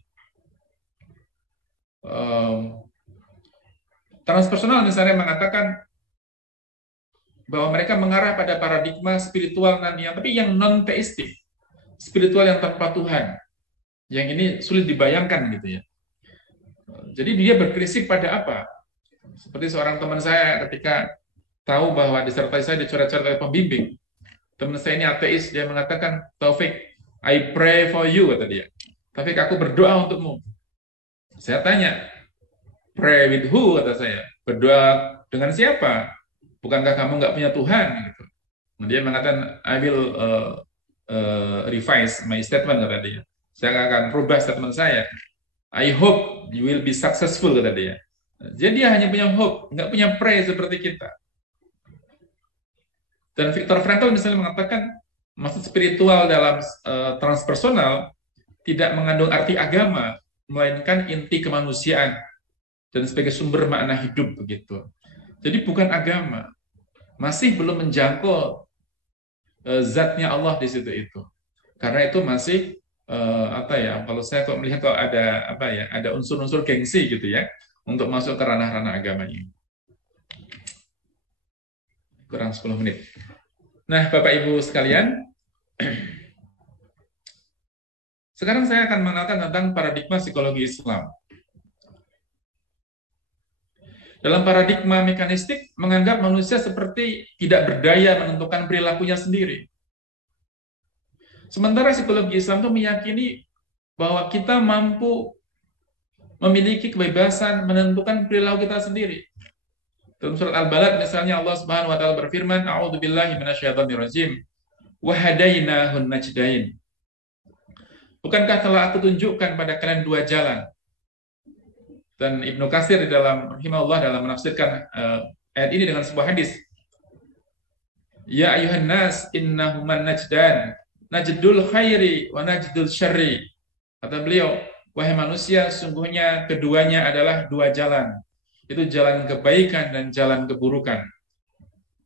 Transpersonal misalnya mengatakan bahwa mereka mengarah pada paradigma spiritual tapi yang non-teistik, spiritual yang tanpa Tuhan. Yang ini sulit dibayangkan gitu ya. Jadi dia berprinsip pada apa? Seperti seorang teman saya ketika tahu bahwa disertasi saya dicoret-coret oleh pembimbing. Teman saya ini ateis, dia mengatakan, Taufik, I pray for you, kata dia. Taufik, aku berdoa untukmu. Saya tanya, pray with who, kata saya. Berdoa dengan siapa? Bukankah kamu nggak punya Tuhan? Gitu. Dia mengatakan, I will revise my statement, kata dia. Saya akan rubah statement saya. I hope you will be successful, kata dia. Jadi dia hanya punya hope, nggak punya pray seperti kita. Dan Viktor Frankl misalnya mengatakan, maksud spiritual dalam transpersonal tidak mengandung arti agama, melainkan inti kemanusiaan dan sebagai sumber makna hidup begitu. Jadi bukan agama, masih belum menjangkau zatnya Allah di situ itu. Karena itu masih kalau saya kok melihat kalau ada unsur-unsur gengsi gitu ya untuk masuk ke ranah-ranah agama ini. Kurang 10 menit. Nah, Bapak Ibu sekalian, sekarang saya akan mengenalkan tentang paradigma psikologi Islam. Dalam paradigma mekanistik, menganggap manusia seperti tidak berdaya menentukan perilakunya sendiri. Sementara psikologi Islam itu meyakini bahwa kita mampu memiliki kebebasan menentukan perilaku kita sendiri. Dalam surat Al-Balad misalnya Allah Subhanahu wa taala berfirman, "A'udzubillahi minasyaitonirrajim. Wa hadainahun najdain." Bukankah telah aku tunjukkan pada kalian dua jalan? Dan Ibnu Katsir di dalam rahimahullah dalam menafsirkan ayat ini dengan sebuah hadis. Ya ayuhan nas innahuman najdan, najdul khairi wa najdul syarri. Kata beliau, wahai manusia, sungguhnya keduanya adalah dua jalan. Itu jalan kebaikan dan jalan keburukan.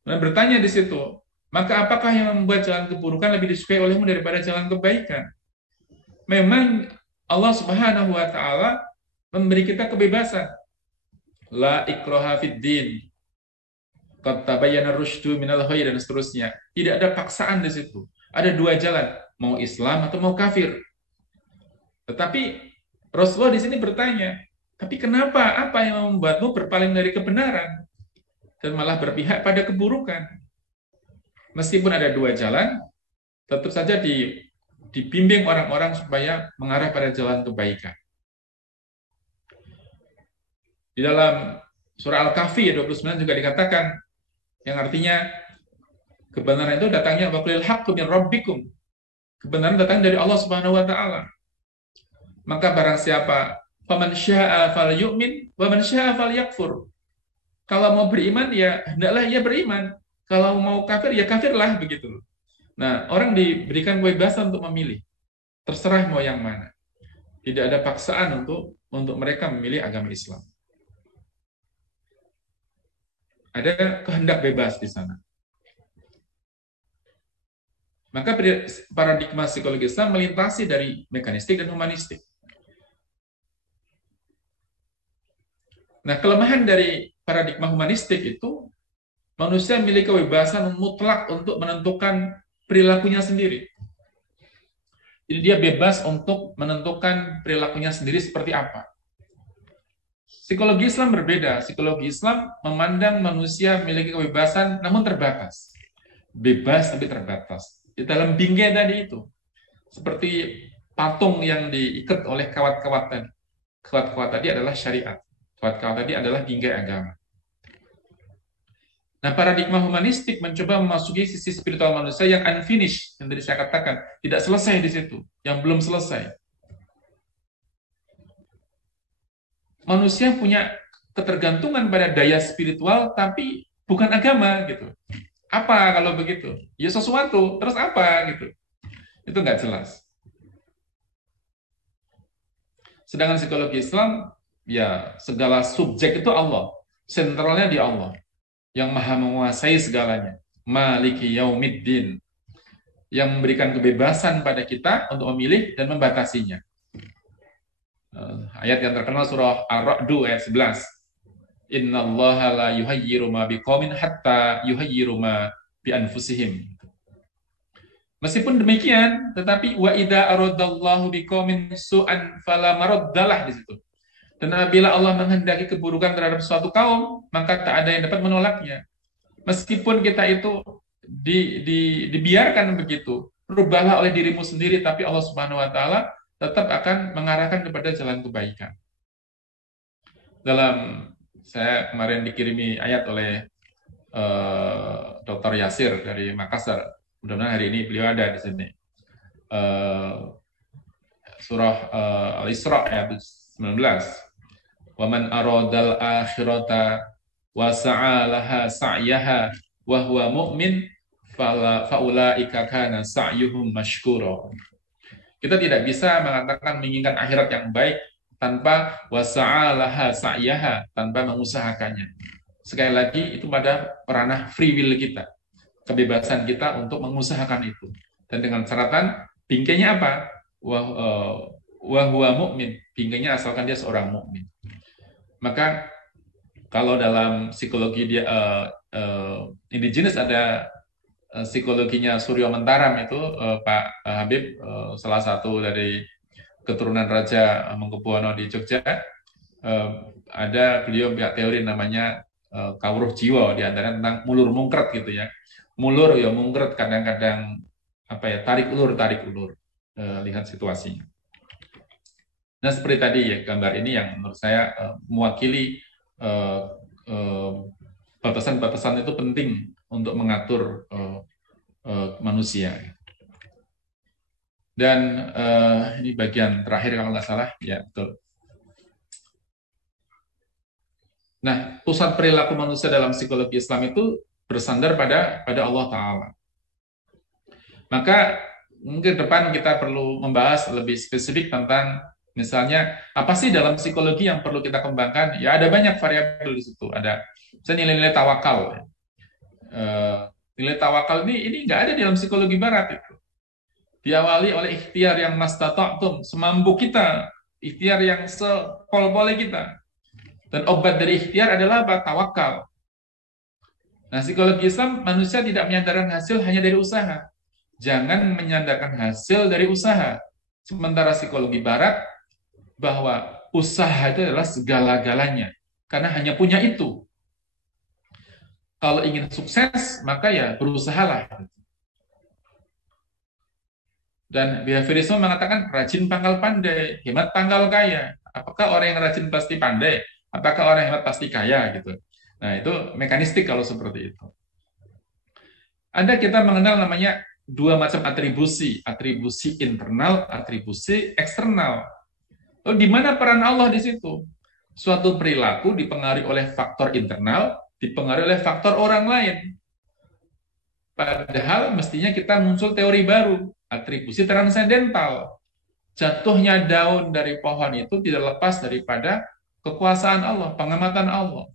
Dan bertanya di situ, maka apakah yang membuat jalan keburukan lebih disukai olehmu daripada jalan kebaikan? Memang Allah Subhanahu wa taala memberi kita kebebasan. La ikraha fid din. Qad tabayyana rusydu minal ghayy dan seterusnya. Tidak ada paksaan di situ. Ada dua jalan, mau Islam atau mau kafir. Tetapi Rasulullah di sini bertanya, tapi kenapa? Apa yang membuatmu berpaling dari kebenaran dan malah berpihak pada keburukan? Meskipun ada dua jalan, tetap saja dibimbing orang-orang supaya mengarah pada jalan kebaikan. Di dalam surah Al-Kahfi 29 juga dikatakan, yang artinya kebenaran itu datangnya waqulil haqqu min rabbikum. Kebenaran datang dari Allah Subhanahu wa taala. Maka barang siapa faman syaa'a falyu'min wa man syaa'a falyakfur. Kalau mau beriman ya hendaklah ia beriman. Kalau mau kafir ya kafirlah begitu. Nah, orang diberikan kebebasan untuk memilih. Terserah mau yang mana. Tidak ada paksaan untuk mereka memilih agama Islam. Ada kehendak bebas di sana. Maka paradigma psikologi Islam melintasi dari mekanistik dan humanistik. Nah, kelemahan dari paradigma humanistik itu, manusia memiliki kebebasan mutlak untuk menentukan perilakunya sendiri. Jadi dia bebas untuk menentukan perilakunya sendiri seperti apa. Psikologi Islam berbeda. Psikologi Islam memandang manusia memiliki kebebasan namun terbatas. Bebas tapi terbatas. Di dalam bingkai tadi itu. Seperti patung yang diikat oleh kawat-kawat tadi. Kawat-kawat tadi adalah syariat. Kawat-kawat tadi adalah bingkai agama. Nah, paradigma humanistik mencoba memasuki sisi spiritual manusia yang unfinished, yang tadi saya katakan, tidak selesai di situ, yang belum selesai. Manusia punya ketergantungan pada daya spiritual, tapi bukan agama, gitu. Apa kalau begitu? Ya sesuatu, terus apa, gitu. Itu nggak jelas. Sedangkan psikologi Islam, ya segala subjek itu Allah. Sentralnya di Allah. Yang maha menguasai segalanya. Maliki yaumiddin. Yang memberikan kebebasan pada kita untuk memilih dan membatasinya. Ayat yang terkenal surah Ar-Ra'du ayat 11. Innallaha la yuhayyiru ma biqaumin hatta yuhayyiru ma bi anfusihim. Meskipun demikian, tetapi wa idza aradallahu biqaumin su'an fala maraddalah di situ. Dan apabila Allah menghendaki keburukan terhadap suatu kaum, maka tak ada yang dapat menolaknya. Meskipun kita itu dibiarkan begitu, rubahlah oleh dirimu sendiri, tapi Allah Subhanahu wa taala tetap akan mengarahkan kepada jalan kebaikan. Saya kemarin dikirimi ayat oleh Dr. Yasir dari Makassar. Mudah-mudahan hari ini beliau ada di sini. Surah Al-Isra ayat 19. Wa man aradal akhirata wa sa'alaha sa'yaha wa huwa mu'min faulaika kana sa'yuhum mashkura. Kita tidak bisa mengatakan menginginkan akhirat yang baik tanpa wa sa'alaha sa'yaha, tanpa mengusahakannya. Sekali lagi itu pada ranah free will kita. Kebebasan kita untuk mengusahakan itu. Dan dengan catatan, bingkainya apa? Wa huwa mu'min. Bingkainya asalkan dia seorang mukmin. Maka kalau dalam psikologi dia indigenous ada psikologinya Suryo Mentaram itu Pak Habib, salah satu dari keturunan Raja Mangkubuwono di Jogja, ada beliau punya teori namanya kawruh jiwa, di antara tentang mulur mungkret gitu ya. Mulur ya mungkret, kadang-kadang tarik ulur lihat situasinya. Nah, seperti tadi ya, gambar ini yang menurut saya mewakili batasan-batasan itu penting untuk mengatur manusia. Dan ini bagian terakhir kalau nggak salah, ya betul. Nah, pusat perilaku manusia dalam psikologi Islam itu bersandar pada Allah Ta'ala. Maka mungkin depan kita perlu membahas lebih spesifik tentang misalnya apa sih dalam psikologi yang perlu kita kembangkan. Ya ada banyak variabel di situ. Ada nilai-nilai tawakal. Nilai tawakal ini nggak ada dalam psikologi barat itu. Diawali oleh ikhtiar yang mastata'tum, semampu kita, ikhtiar yang sepol-polnya kita. Dan obat dari ikhtiar adalah apa? Tawakal. Nah, psikologi Islam, manusia tidak menyandarkan hasil hanya dari usaha. Jangan menyandarkan hasil dari usaha. Sementara psikologi barat, bahwa usaha itu adalah segala-galanya. Karena hanya punya itu. Kalau ingin sukses, maka ya berusahalah. Dan behaviorisme mengatakan rajin pangkal pandai, hemat pangkal kaya. Apakah orang yang rajin pasti pandai? Apakah orang yang hemat pasti kaya gitu? Nah, itu mekanistik kalau seperti itu. Ada kita mengenal namanya dua macam atribusi internal, atribusi eksternal. Lalu di mana peran Allah di situ? Suatu perilaku dipengaruhi oleh faktor internal, dipengaruhi oleh faktor orang lain. Padahal mestinya kita muncul teori baru, atribusi transendental. Jatuhnya daun dari pohon itu tidak lepas daripada kekuasaan Allah, pengamatan Allah.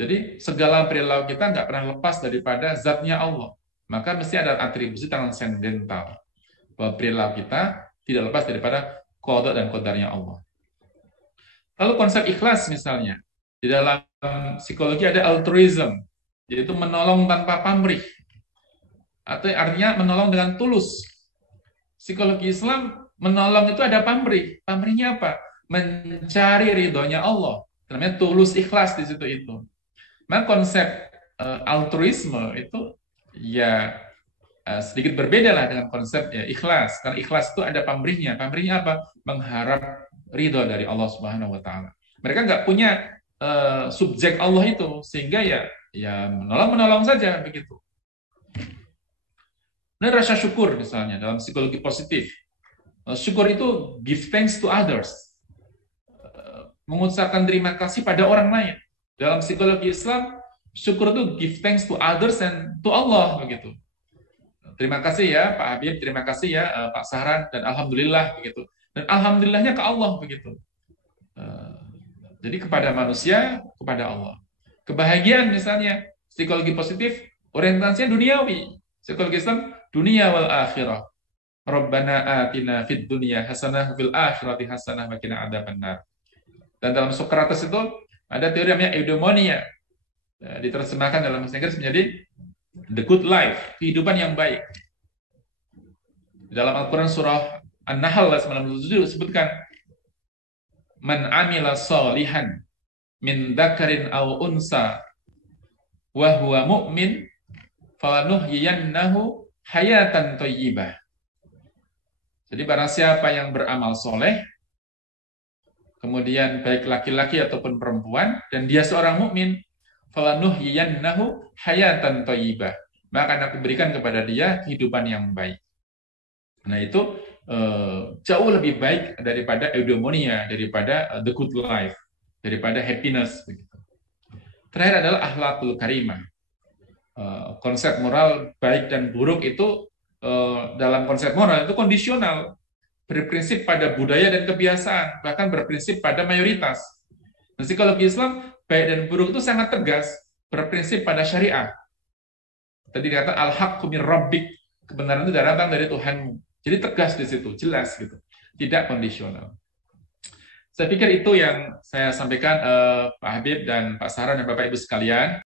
Jadi segala perilaku kita nggak pernah lepas daripada zatnya Allah. Maka mesti ada atribusi transendental. Bahwa perilaku kita tidak lepas daripada qada dan qadarnya Allah. Lalu konsep ikhlas misalnya. Di dalam psikologi ada altruism, yaitu menolong tanpa pamrih. Atau artinya menolong dengan tulus. Psikologi Islam menolong itu ada pamrih. Pamrihnya apa? Mencari ridhonya Allah. Namanya tulus ikhlas di situ itu. Nah, konsep altruisme itu ya sedikit berbeda lah dengan konsep ya, ikhlas. Karena ikhlas itu ada pamrihnya. Pamrihnya apa? Mengharap ridho dari Allah Subhanahu wa taala. Mereka nggak punya subjek Allah itu, sehingga ya menolong saja begitu. Nah, rasa syukur misalnya dalam psikologi positif. Syukur itu give thanks to others. Mengucapkan terima kasih pada orang lain. Dalam psikologi Islam, syukur itu give thanks to others and to Allah begitu. Terima kasih ya Pak Habib, terima kasih ya Pak Sahran, dan alhamdulillah begitu. Dan alhamdulillahnya ke Allah begitu. Jadi kepada manusia, kepada Allah. Kebahagiaan misalnya, psikologi positif, orientasinya duniawi. Psikologi Islam, dunia wal akhirah. Rabbana atina fid dunya hasanah fil akhirati hasanah wa qina adzabannar. Dan dalam Sokrates itu ada teori namanya eudaimonia. Diterjemahkan dalam bahasa Inggris menjadi the good life, kehidupan yang baik. Dalam Al-Quran surah An-Nahl 97 disebutkan, man amila sholihan min dzakarin aw unsa wa huwa mu'min falanuhyiyannahu hayatan thayyibah. Jadi barang siapa yang beramal soleh, kemudian baik laki-laki ataupun perempuan, dan dia seorang mukmin, falanuhyiyannahu hayatan thayyibah, maka akan aku berikan kepada dia kehidupan yang baik. Nah itu jauh lebih baik daripada eudaimonia, daripada the good life, daripada happiness. Terakhir adalah akhlakul karimah. Konsep moral baik dan buruk itu dalam konsep moral itu kondisional, berprinsip pada budaya dan kebiasaan, bahkan berprinsip pada mayoritas. Dan psikologi Islam, baik dan buruk itu sangat tegas, berprinsip pada syariah. Tadi dikatakan al-haqqu min rabbik, kebenaran itu datang dari Tuhanmu. Jadi tegas di situ, jelas gitu, tidak kondisional. Saya pikir itu yang saya sampaikan Pak Habib dan Pak Sahran dan Bapak Ibu sekalian.